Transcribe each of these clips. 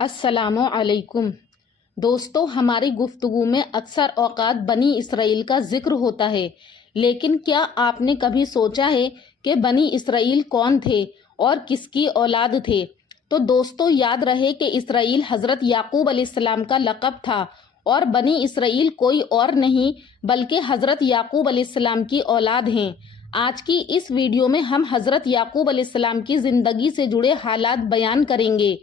السلام علیکم دوستو، ہماری گفتگو میں اکثر اوقات بنی اسرائیل کا ذکر ہوتا ہے، لیکن کیا آپ نے کبھی سوچا ہے کہ بنی اسرائیل کون تھے اور کس کی اولاد تھے؟ تو دوستو، یاد رہے کہ اسرائیل حضرت یعقوب علیہ السلام کا لقب تھا اور بنی اسرائیل کوئی اور نہیں بلکہ حضرت یعقوب علیہ السلام کی اولاد ہیں۔ آج کی اس ویڈیو میں ہم حضرت یعقوب علیہ السلام کی زندگی سے جڑے حالات بیان کریں گے۔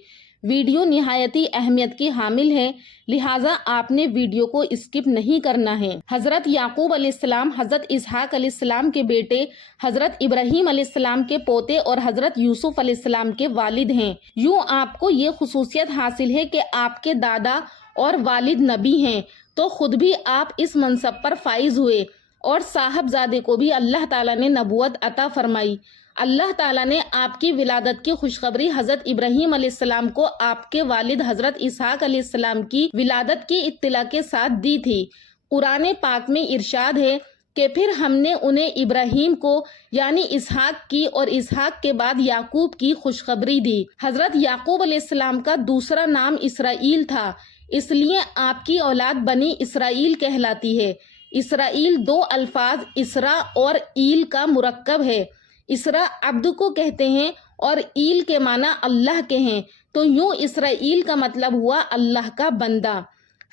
ویڈیو نہایتی اہمیت کی حامل ہے، لہٰذا آپ نے ویڈیو کو اسکپ نہیں کرنا ہے۔ حضرت یعقوب علیہ السلام حضرت اسحاق علیہ السلام کے بیٹے، حضرت ابراہیم علیہ السلام کے پوتے اور حضرت یوسف علیہ السلام کے والد ہیں۔ یوں آپ کو یہ خصوصیت حاصل ہے کہ آپ کے دادا اور والد نبی ہیں، تو خود بھی آپ اس منصب پر فائز ہوئے اور صاحبزادے کو بھی اللہ تعالیٰ نے نبوت عطا فرمائی۔ اللہ تعالیٰ نے آپ کی ولادت کی خوشخبری حضرت ابراہیم علیہ السلام کو آپ کے والد حضرت اسحاق علیہ السلام کی ولادت کی اطلاع کے ساتھ دی تھی۔ قرآن پاک میں ارشاد ہے کہ پھر ہم نے انہیں ابراہیم کو یعنی اسحاق کی اور اسحاق کے بعد یعقوب کی خوشخبری دی۔ حضرت یعقوب علیہ السلام کا دوسرا نام اسرائیل تھا، اس لیے آپ کی اولاد بنی اسرائیل کہلاتی ہے۔ اسرائیل دو الفاظ اسرا اور ایل کا مرکب ہے۔ اسرا عبد کو کہتے ہیں اور ایل کے معنی اللہ کے ہیں، تو یوں اسرائیل کا مطلب ہوا اللہ کا بندہ۔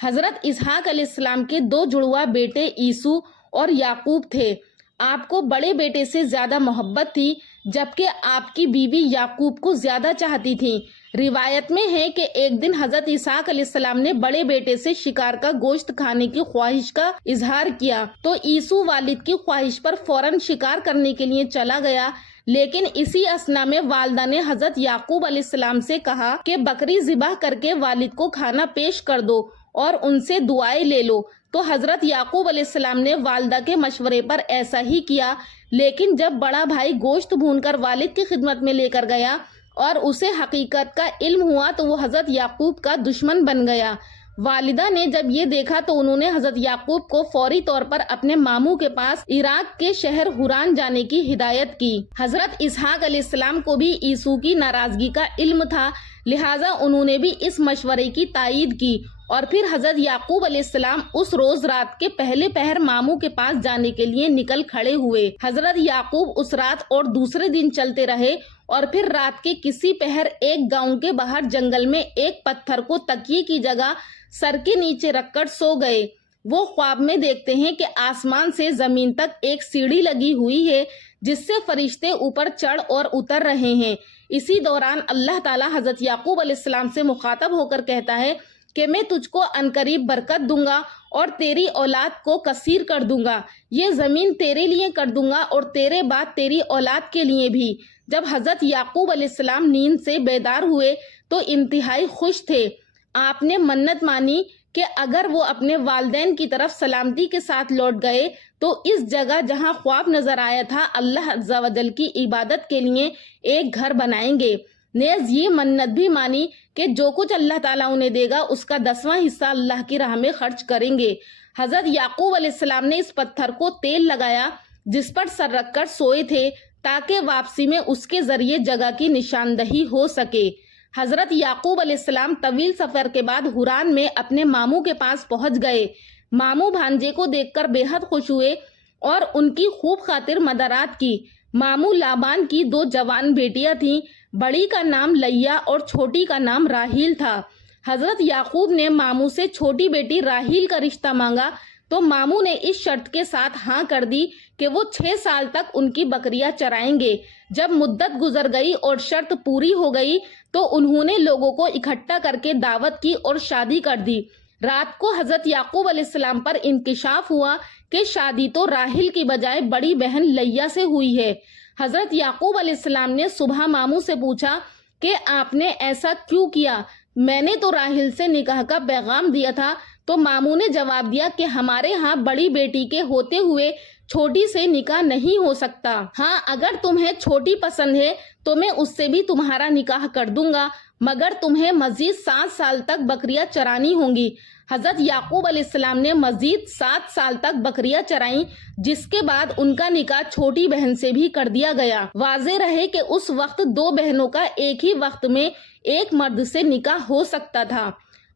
حضرت اسحاق علیہ السلام کے دو جڑواں بیٹے عیسو اور یعقوب تھے۔ آپ کو بڑے بیٹے سے زیادہ محبت تھی، جبکہ آپ کی بیوی یعقوب کو زیادہ چاہتی تھی۔ روایت میں ہے کہ ایک دن حضرت اسحاق علیہ السلام نے بڑے بیٹے سے شکار کا گوشت کھانے کی خواہش کا اظہار کیا، تو عیسو والد کی خواہش پر فوراً شکار کرنے کے لیے چلا گیا، لیکن اسی اثنا میں والدہ نے حضرت یعقوب علیہ السلام سے کہا کہ بکری ذبح کر کے والد کو کھانا پیش کر دو اور ان سے دعائیں لے لو۔ تو حضرت یعقوب علیہ السلام نے والدہ کے مشورے پر ایسا ہی کیا، لیکن جب بڑا بھائی گوشت بھون کر والد کی خدمت میں لے کر گیا اور اسے حقیقت کا علم ہوا تو وہ حضرت یعقوب کا دشمن بن گیا۔ والدہ نے جب یہ دیکھا تو انہوں نے حضرت یعقوب کو فوری طور پر اپنے ماموں کے پاس عراق کے شہر حران جانے کی ہدایت کی۔ حضرت اسحاق علیہ السلام کو بھی عیسو کی ناراضگی کا علم تھا، لہٰذا انہوں نے بھی اس مشورے کی تائید کی اور پھر حضرت یعقوب علیہ السلام اس روز رات کے پہلے پہر ماموں کے پاس جانے کے لیے نکل کھڑے ہوئے۔ حضرت یعقوب اس رات اور دوسرے دن چلتے رہے اور پھر رات کے کسی پہر ایک گاؤں کے باہر جنگل میں ایک پتھر کو تکیے کی جگہ سر کے نیچے رکھ کر سو گئے۔ وہ خواب میں دیکھتے ہیں کہ آسمان سے زمین تک ایک سیڑھی لگی ہوئی ہے جس سے فرشتے اوپر چڑھ اور اتر رہے ہیں۔ اسی دوران اللہ تعالیٰ حضرت یعقوب علیہ السلام سے مخاطب ہو کر کہتا ہے کہ میں تجھ کو عنقریب برکت دوں گا اور تیری اولاد کو کثیر کر دوں گا، یہ زمین تیرے لیے کر دوں گا اور تیرے بعد تیری اولاد کے لیے بھی۔ جب حضرت یعقوب علیہ السلام نیند سے بیدار ہوئے تو انتہائی خوش تھے۔ آپ نے منت مانی کہ اگر وہ اپنے والدین کی طرف سلامتی کے ساتھ لوٹ گئے تو اس جگہ جہاں خواب نظر آیا تھا اللہ عز و جل کی عبادت کے لیے ایک گھر بنائیں گے۔ نیز یہ منت بھی مانی کہ جو کچھ اللہ تعالیٰ انہیں دے گا اس کا 10واں حصہ اللہ کی راہ میں خرچ کریں گے۔ حضرت یعقوب علیہ السلام نے اس پتھر کو تیل لگایا جس پر سر رکھ کر سوئے تھے تاکہ واپسی میں اس کے ذریعے جگہ کی نشاندہی ہو سکے۔ حضرت یعقوب علیہ السلام طویل سفر کے بعد حران میں اپنے ماموں کے پاس پہنچ گئے۔ ماموں بھانجے کو دیکھ کر بے حد خوش ہوئے اور ان کی خوب خاطر مدارات کی۔ ماموں لابان کی دو جوان بیٹیاں تھیں، بڑی کا نام لیا اور چھوٹی کا نام راہیل تھا۔ حضرت یعقوب نے ماموں سے چھوٹی بیٹی راہیل کا رشتہ مانگا تو ماموں نے اس شرط کے ساتھ ہاں کر دی کہ وہ 6 سال تک ان کی بکریاں چرائیں گے۔ جب مدت گزر گئی اور شرط پوری ہو گئی تو انہوں نے لوگوں کو اکٹھا کر کے دعوت کی اور شادی کر دی۔ رات کو حضرت یعقوب علیہ السلام پر انکشاف ہوا کہ شادی تو راہیل کی بجائے بڑی بہن لیا سے ہوئی ہے۔ حضرت یعقوب علیہ السلام نے صبح ماموں سے پوچھا کہ آپ نے ایسا کیوں کیا؟ میں نے تو راہیل سے نکاح کا پیغام دیا تھا۔ تو ماموں نے جواب دیا کہ ہمارے ہاں بڑی بیٹی کے ہوتے ہوئے چھوٹی سے نکاح نہیں ہو سکتا۔ ہاں اگر تمہیں چھوٹی پسند ہے تو میں اس سے بھی تمہارا نکاح کر دوں گا، مگر تمہیں مزید 7 سال تک بکریاں چرانی ہوں گی۔ حضرت یعقوب علیہ السلام نے مزید 7 سال تک بکریاں چرائیں، جس کے بعد ان کا نکاح چھوٹی بہن سے بھی کر دیا گیا۔ واضح رہے کہ اس وقت 2 بہنوں کا ایک ہی وقت میں ایک مرد سے نکاح ہو سکتا تھا۔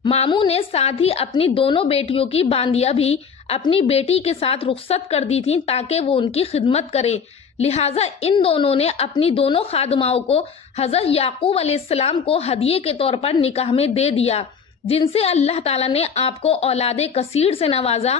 ماموں نے ساتھ ہی اپنی دونوں بیٹیوں کی باندیاں بھی اپنی بیٹی کے ساتھ رخصت کر دی تھیں تاکہ وہ ان کی خدمت کرے، لہٰذا ان دونوں نے اپنی دونوں خادماؤں کو حضرت یعقوب علیہ السلام کو ہدیے کے طور پر نکاح میں دے دیا، جن سے اللہ تعالیٰ نے آپ کو اولاد کثیر سے نوازا۔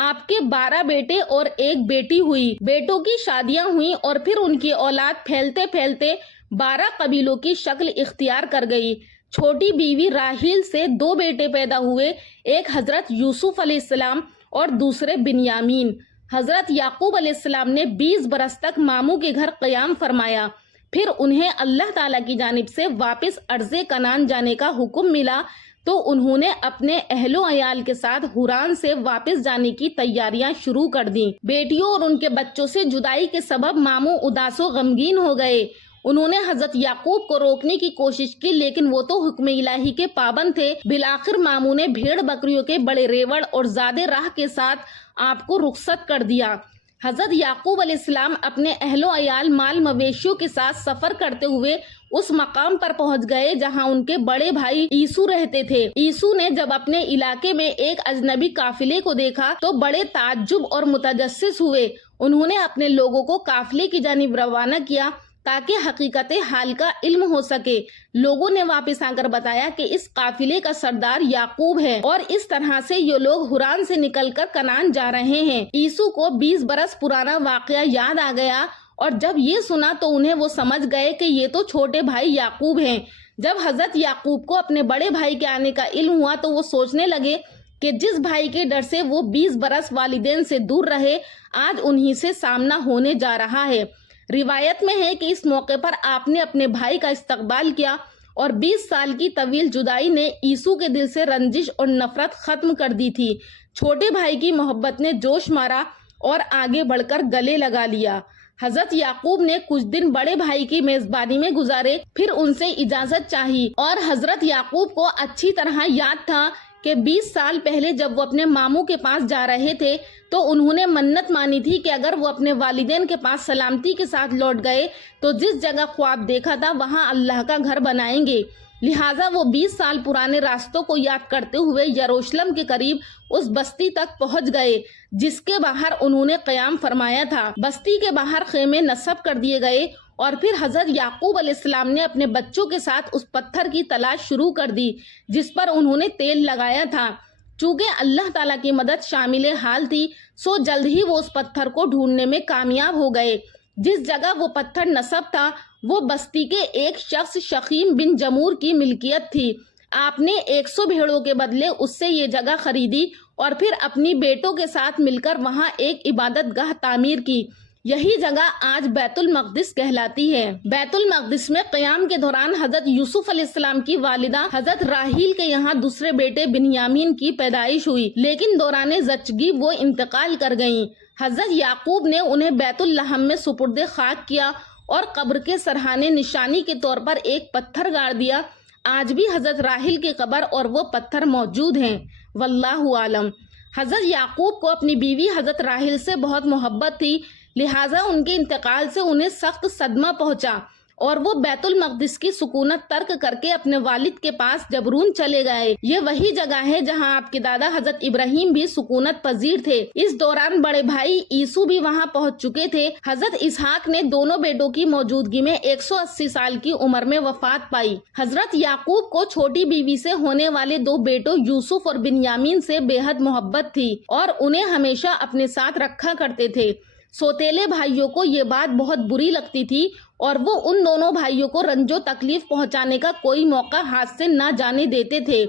آپ کے 12 بیٹے اور 1 بیٹی ہوئی، بیٹوں کی شادیاں ہوئیں اور پھر ان کی اولاد پھیلتے پھیلتے 12 قبیلوں کی شکل اختیار کر گئی۔ چھوٹی بیوی راحیل سے 2 بیٹے پیدا ہوئے، ایک حضرت یوسف علیہ السلام اور دوسرے بنیامین۔ حضرت یعقوب علیہ السلام نے 20 برس تک ماموں کے گھر قیام فرمایا، پھر انہیں اللہ تعالیٰ کی جانب سے واپس ارض کنعان جانے کا حکم ملا تو انہوں نے اپنے اہل و عیال کے ساتھ حران سے واپس جانے کی تیاریاں شروع کر دیں۔ بیٹیوں اور ان کے بچوں سے جدائی کے سبب ماموں اداس و غمگین ہو گئے۔ انہوں نے حضرت یعقوب کو روکنے کی کوشش کی، لیکن وہ تو حکم الہی کے پابند تھے۔ بالآخر ماموں نے بھیڑ بکریوں کے بڑے ریوڑ اور زیادہ راہ کے ساتھ آپ کو رخصت کر دیا۔ حضرت یعقوب علیہ السلام اپنے اہل و عیال مال مویشیوں کے ساتھ سفر کرتے ہوئے اس مقام پر پہنچ گئے جہاں ان کے بڑے بھائی عیسو رہتے تھے۔ عیسو نے جب اپنے علاقے میں ایک اجنبی قافلے کو دیکھا تو بڑے تعجب اور متجسس ہوئے۔ انہوں نے اپنے لوگوں کو قافلے کی جانب روانہ کیا تاکہ حقیقت حال کا علم ہو سکے۔ لوگوں نے واپس آ کر بتایا کہ اس قافلے کا سردار یعقوب ہے اور اس طرح سے یہ لوگ حران سے نکل کر کنعان جا رہے ہیں۔ عیسو کو 20 برس پرانا واقعہ یاد آ گیا اور جب یہ سنا تو انہیں وہ سمجھ گئے کہ یہ تو چھوٹے بھائی یعقوب ہیں۔ جب حضرت یعقوب کو اپنے بڑے بھائی کے آنے کا علم ہوا تو وہ سوچنے لگے کہ جس بھائی کے ڈر سے وہ 20 برس والدین سے دور رہے، آج انہی سے سامنا ہونے جا رہا ہے۔ روایت میں ہے کہ اس موقع پر آپ نے اپنے بھائی کا استقبال کیا اور 20 سال کی طویل جدائی نے عیسو کے دل سے رنجش اور نفرت ختم کر دی تھی۔ چھوٹے بھائی کی محبت نے جوش مارا اور آگے بڑھ کر گلے لگا لیا۔ حضرت یعقوب نے کچھ دن بڑے بھائی کی میزبانی میں گزارے، پھر ان سے اجازت چاہی اور حضرت یعقوب کو اچھی طرح یاد تھا کہ 20 سال پہلے جب وہ اپنے ماموں کے پاس جا رہے تھے تو انہوں نے منت مانی تھی کہ اگر وہ اپنے والدین کے پاس سلامتی کے ساتھ لوٹ گئے تو جس جگہ خواب دیکھا تھا وہاں اللہ کا گھر بنائیں گے۔ لہٰذا وہ 20 سال پرانے راستوں کو یاد کرتے ہوئے یروشلم کے قریب اس بستی تک پہنچ گئے جس کے باہر انہوں نے قیام فرمایا تھا۔ بستی کے باہر خیمے نصب کر دیے گئے اور پھر حضرت یعقوب علیہ السلام نے اپنے بچوں کے ساتھ اس پتھر کی تلاش شروع کر دی جس پر انہوں نے تیل لگایا تھا۔ چونکہ اللہ تعالیٰ کی مدد شامل حال تھی سو جلد ہی وہ اس پتھر کو ڈھونڈنے میں کامیاب ہو گئے۔ جس جگہ وہ پتھر نصب تھا وہ بستی کے ایک شخص شخیم بن جمور کی ملکیت تھی۔ آپ نے 100 بھیڑوں کے بدلے اس سے یہ جگہ خریدی اور پھر اپنی بیٹوں کے ساتھ مل کر وہاں ایک عبادت گاہ تعمیر کی۔ یہی جگہ آج بیت المقدس کہلاتی ہے۔ بیت المقدس میں قیام کے دوران حضرت یوسف علیہ السلام کی والدہ حضرت راحیل کے یہاں دوسرے بیٹے بنیامین کی پیدائش ہوئی، لیکن دوران زچگی وہ انتقال کر گئیں۔ حضرت یعقوب نے انہیں بیت اللحم میں سپرد خاک کیا اور قبر کے سرحانے نشانی کے طور پر ایک پتھر گاڑ دیا۔ آج بھی حضرت راحیل کی قبر اور وہ پتھر موجود ہیں، واللہ عالم۔ حضرت یعقوب کو اپنی بیوی حضرت راحیل سے بہت محبت تھی، لہٰذا ان کے انتقال سے انہیں سخت صدمہ پہنچا اور وہ بیت المقدس کی سکونت ترک کر کے اپنے والد کے پاس جبرون چلے گئے۔ یہ وہی جگہ ہے جہاں آپ کے دادا حضرت ابراہیم بھی سکونت پذیر تھے۔ اس دوران بڑے بھائی عیسو بھی وہاں پہنچ چکے تھے۔ حضرت اسحاق نے دونوں بیٹوں کی موجودگی میں 180 سال کی عمر میں وفات پائی۔ حضرت یعقوب کو چھوٹی بیوی سے ہونے والے 2 بیٹوں یوسف اور بنیامین سے بے حد محبت تھی اور انہیں ہمیشہ اپنے ساتھ رکھا کرتے تھے۔ سوتیلے بھائیوں کو یہ بات بہت بری لگتی تھی اور وہ ان دونوں بھائیوں کو رنج و تکلیف پہنچانے کا کوئی موقع ہاتھ سے نہ جانے دیتے تھے۔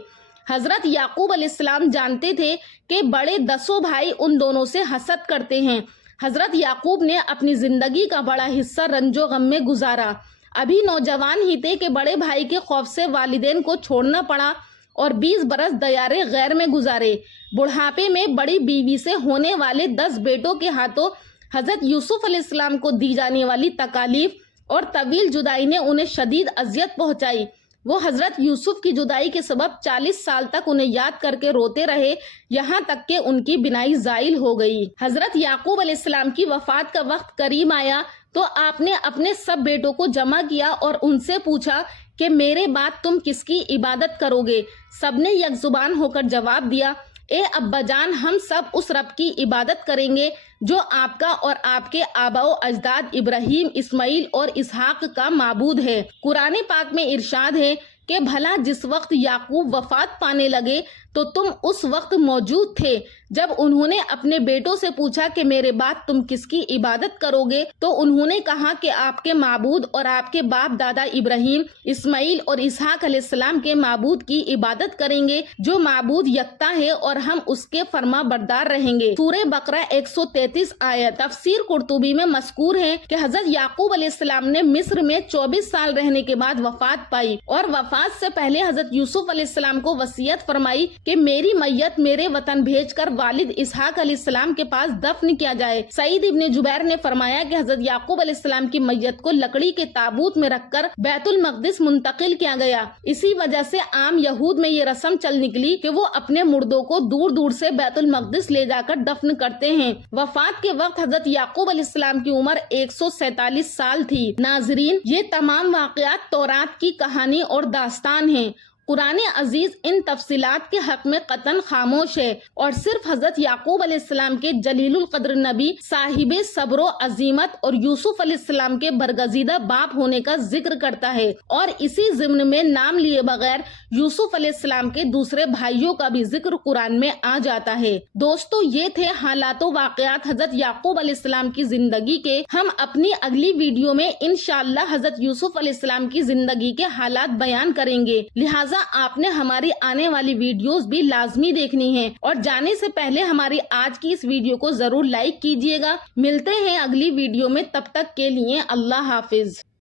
حضرت یعقوب علیہ السلام جانتے تھے کہ بڑے 10 بھائی ان دونوں سے حسد کرتے ہیں۔ حضرت یعقوب نے اپنی زندگی کا بڑا حصہ رنج و غم میں گزارا۔ ابھی نوجوان ہی تھے کہ بڑے بھائی کے خوف سے والدین کو چھوڑنا پڑا اور 20 برس دیار غیر میں گزارے۔ بڑھاپے میں بڑی بیوی سے ہونے والے 10 بیٹوں کے ہاتھوں حضرت یوسف علیہ السلام کو دی جانے والی تکالیف اور طویل جدائی نے انہیں شدید اذیت پہنچائی۔ وہ حضرت یوسف کی جدائی کے سبب 40 سال تک انہیں یاد کر کے روتے رہے، یہاں تک کہ ان کی بینائی زائل ہو گئی۔ حضرت یعقوب علیہ السلام کی وفات کا وقت قریب آیا تو آپ نے اپنے سب بیٹوں کو جمع کیا اور ان سے پوچھا کہ میرے بعد تم کس کی عبادت کرو گے؟ سب نے یک زبان ہو کر جواب دیا، اے ابا جان، ہم سب اس رب کی عبادت کریں گے جو آپ کا اور آپ کے آباء و اجداد ابراہیم، اسماعیل اور اسحاق کا معبود ہے۔ قرآن پاک میں ارشاد ہے کہ بھلا جس وقت یعقوب وفات پانے لگے تو تم اس وقت موجود تھے جب انہوں نے اپنے بیٹوں سے پوچھا کہ میرے بعد تم کس کی عبادت کرو گے؟ تو انہوں نے کہا کہ آپ کے معبود اور آپ کے باپ دادا ابراہیم، اسماعیل اور اسحاق علیہ السلام کے معبود کی عبادت کریں گے جو معبود یکتا ہے، اور ہم اس کے فرما بردار رہیں گے۔ سورہ بقرہ 133 آیت۔ تفسیر قرطبی میں مذکور ہے کہ حضرت یعقوب علیہ السلام نے مصر میں 24 سال رہنے کے بعد وفات پائی، اور وفات سے پہلے حضرت یوسف علیہ السلام کو وصیت فرمائی کہ میری میت میرے وطن بھیج کر والد اسحاق علیہ السلام کے پاس دفن کیا جائے۔ سعید ابن جبیر نے فرمایا کہ حضرت یعقوب علیہ السلام کی میت کو لکڑی کے تابوت میں رکھ کر بیت المقدس منتقل کیا گیا۔ اسی وجہ سے عام یہود میں یہ رسم چل نکلی کہ وہ اپنے مردوں کو دور دور سے بیت المقدس لے جا کر دفن کرتے ہیں۔ وفات کے وقت حضرت یعقوب علیہ السلام کی عمر 147 سال تھی۔ ناظرین، یہ تمام واقعات تورات کی کہانی اور داستان ہیں۔ قرآن عزیز ان تفصیلات کے حق میں قطعاً خاموش ہے اور صرف حضرت یعقوب علیہ السلام کے جلیل القدر نبی، صاحب صبر و عظیمت، اور یوسف علیہ السلام کے برگزیدہ باپ ہونے کا ذکر کرتا ہے، اور اسی ضمن میں نام لیے بغیر یوسف علیہ السلام کے دوسرے بھائیوں کا بھی ذکر قرآن میں آ جاتا ہے۔ دوستو، یہ تھے حالات و واقعات حضرت یعقوب علیہ السلام کی زندگی کے۔ ہم اپنی اگلی ویڈیو میں انشاءاللہ حضرت یوسف علیہ السلام کی زندگی کے حالات بیان کریں گے، لہٰذا آپ نے ہماری آنے والی ویڈیوز بھی لازمی دیکھنی ہیں، اور جانے سے پہلے ہماری آج کی اس ویڈیو کو ضرور لائک کیجیے گا۔ ملتے ہیں اگلی ویڈیو میں، تب تک کے لیے اللہ حافظ۔